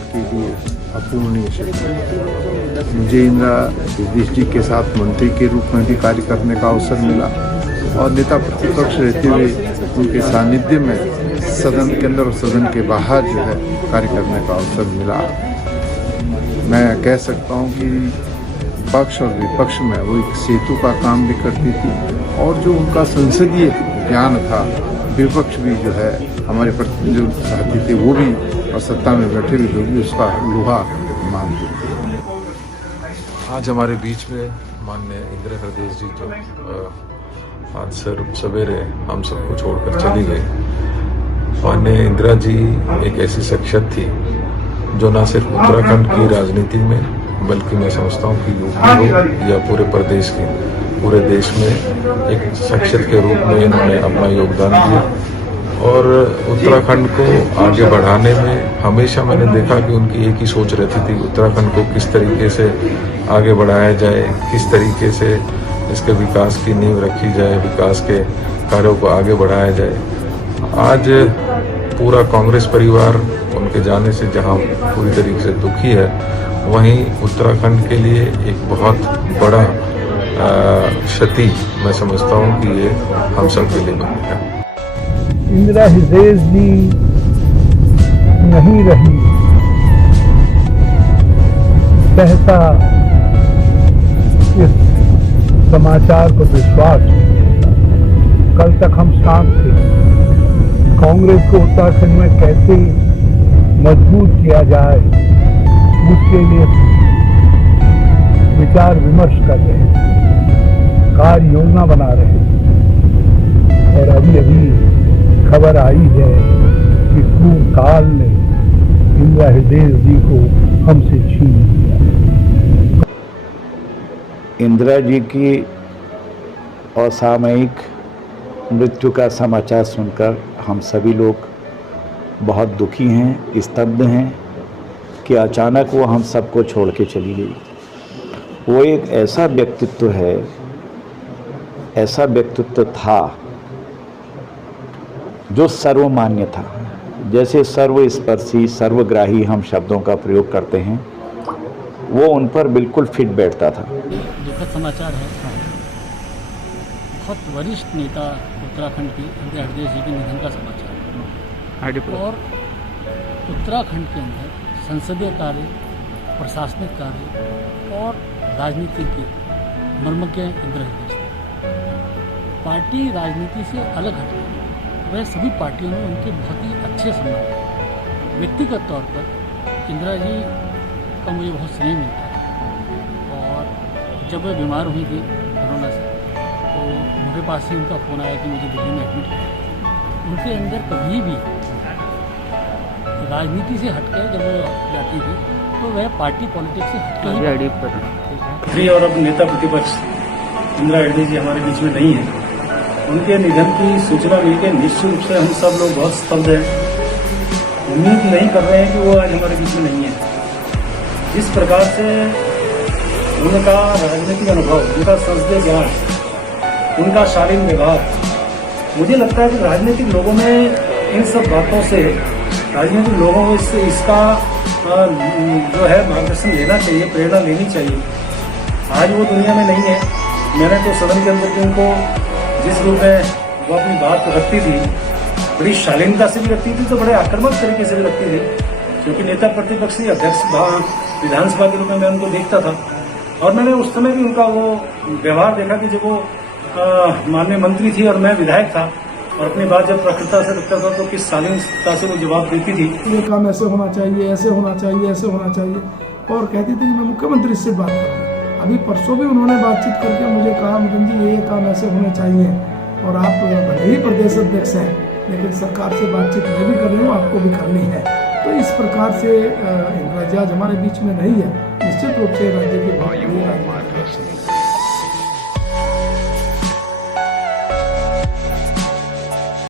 उत्तराखंड के लिए अपूर्णीय क्षति। मुझे इंदिरा हृदय जी के साथ मंत्री के रूप में भी कार्य करने का अवसर मिला और नेता प्रतिपक्ष रहते हुए उनके सानिध्य में सदन के अंदर और सदन के बाहर जो है कार्य करने का अवसर मिला। मैं कह सकता हूँ कि पक्ष और विपक्ष में वो एक सेतु का काम भी करती थी और जो उनका संसदीय ज्ञान था, विपक्ष भी जो है हमारे प्रति जो साथी थे वो भी और सत्ता में बैठे भी लोग भी उसका लोहा मानते थे। आज हमारे बीच में माननीय इंदिरा हृदय जी जो आज सवेरे हम सबको छोड़कर चली गई। माननीय इंदिरा जी एक ऐसी शख्सियत थी जो न सिर्फ उत्तराखंड की राजनीति में बल्कि मैं समझता हूँ कि यूपी हो या पूरे प्रदेश की, पूरे देश में एक शख्सियत के रूप में इन्होंने अपना योगदान दिया और उत्तराखंड को आगे बढ़ाने में हमेशा मैंने देखा कि उनकी एक ही सोच रहती थी, उत्तराखंड को किस तरीके से आगे बढ़ाया जाए, किस तरीके से इसके विकास की नींव रखी जाए, विकास के कार्यों को आगे बढ़ाया जाए। आज पूरा कांग्रेस परिवार उनके जाने से जहां पूरी तरीके से दुखी है, वहीं उत्तराखंड के लिए एक बहुत बड़ा क्षति मैं समझता हूं कि ये हम सब के लिए बनी है। इंदिरा हृदय जी नहीं रही, कहता इस समाचार को विश्वास नहीं होता। कल तक हम शांत थे। कांग्रेस को उत्तराखंड में कैसे मजबूत किया जाए उसके लिए विचार विमर्श कर रहे हैं, कार्य योजना बना रहे हैं और अभी अभी खबर आई है कि क्रूर काल ने इंदिरा हृदय जी को हमसे छीन लिया। इंदिरा जी की असामयिक मृत्यु का समाचार सुनकर हम सभी लोग बहुत दुखी हैं, स्तब्ध हैं कि अचानक वो हम सबको छोड़ के चली गई। वो एक ऐसा व्यक्तित्व है, ऐसा व्यक्तित्व था जो सर्वमान्य था। जैसे सर्वस्पर्शी, सर्वग्राही हम शब्दों का प्रयोग करते हैं, वो उन पर बिल्कुल फिट बैठता था। दुखद समाचार है, बहुत वरिष्ठ नेता उत्तराखंड की इंदिरा हृदय जी के निधन का समाचार है और उत्तराखंड के अंदर संसदीय कार्य, प्रशासनिक कार्य और राजनीति के मर्मज्ञ इंदिरा हृदय जी पार्टी राजनीति से अलग हटकर वह सभी पार्टियों में उनके बहुत ही अच्छे संबंध। व्यक्तिगत तौर पर इंदिरा जी का मुझे बहुत स्नेह मिलता है और जब वह बीमार हुई थी कोरोना से तो मेरे पास ही उनका फ़ोन आया कि मुझे दिल्ली में एडमिट किया। उनके अंदर कभी भी राजनीति से हटकर जब वो जाती थी तो वह पार्टी पॉलिटिक्स से हटकर ही और अब नेता प्रतिपक्ष इंदिरा हृदय जी हमारे बीच में नहीं है। उनके निधन की सूचना मिलकर निश्चित रूप से हम सब लोग बहुत स्तब्ध हैं। उम्मीद नहीं कर रहे हैं कि वो आज हमारे बीच में नहीं है। जिस प्रकार से उनका राजनीतिक अनुभव, उनका संसदीय ज्ञान, उनका शालीन व्यवहार, मुझे लगता है कि राजनीतिक लोगों में इन सब बातों से राजनीतिक लोगों को इसका जो है मार्गदर्शन लेना चाहिए, प्रेरणा लेनी चाहिए। आज वो दुनिया में नहीं है। मैंने तो सदन के अंदर उनको जिस रूप में वो अपनी बात रखती थी, बड़ी शालीनता से भी रखती थी तो बड़े आक्रामक तरीके से भी रखती थी, क्योंकि नेता प्रतिपक्ष की अध्यक्ष विधानसभा के रूप में मैं उनको देखता था और मैंने उस समय भी उनका वो व्यवहार देखा कि जब वो माननीय मंत्री थी और मैं विधायक था और अपनी बात जब प्रखरता से रखता था तो किस शालीनता से वो जवाब देती थी। ये काम ऐसे होना चाहिए, ऐसे होना चाहिए, ऐसे होना चाहिए और कहती थी कि मैं मुख्यमंत्री से बात करूँ। अभी परसों भी उन्होंने बातचीत करके मुझे कहा, मदन जी ये काम ऐसे होने चाहिए और आप भले ही प्रदेश अध्यक्ष हैं लेकिन सरकार से बातचीत मैं भी कर रही हूँ, आपको भी करनी है। तो इस प्रकार से इंदिरा जी आज हमारे बीच में नहीं है। निश्चित रूप से राज्य की बहुत बड़ी राजनीतिक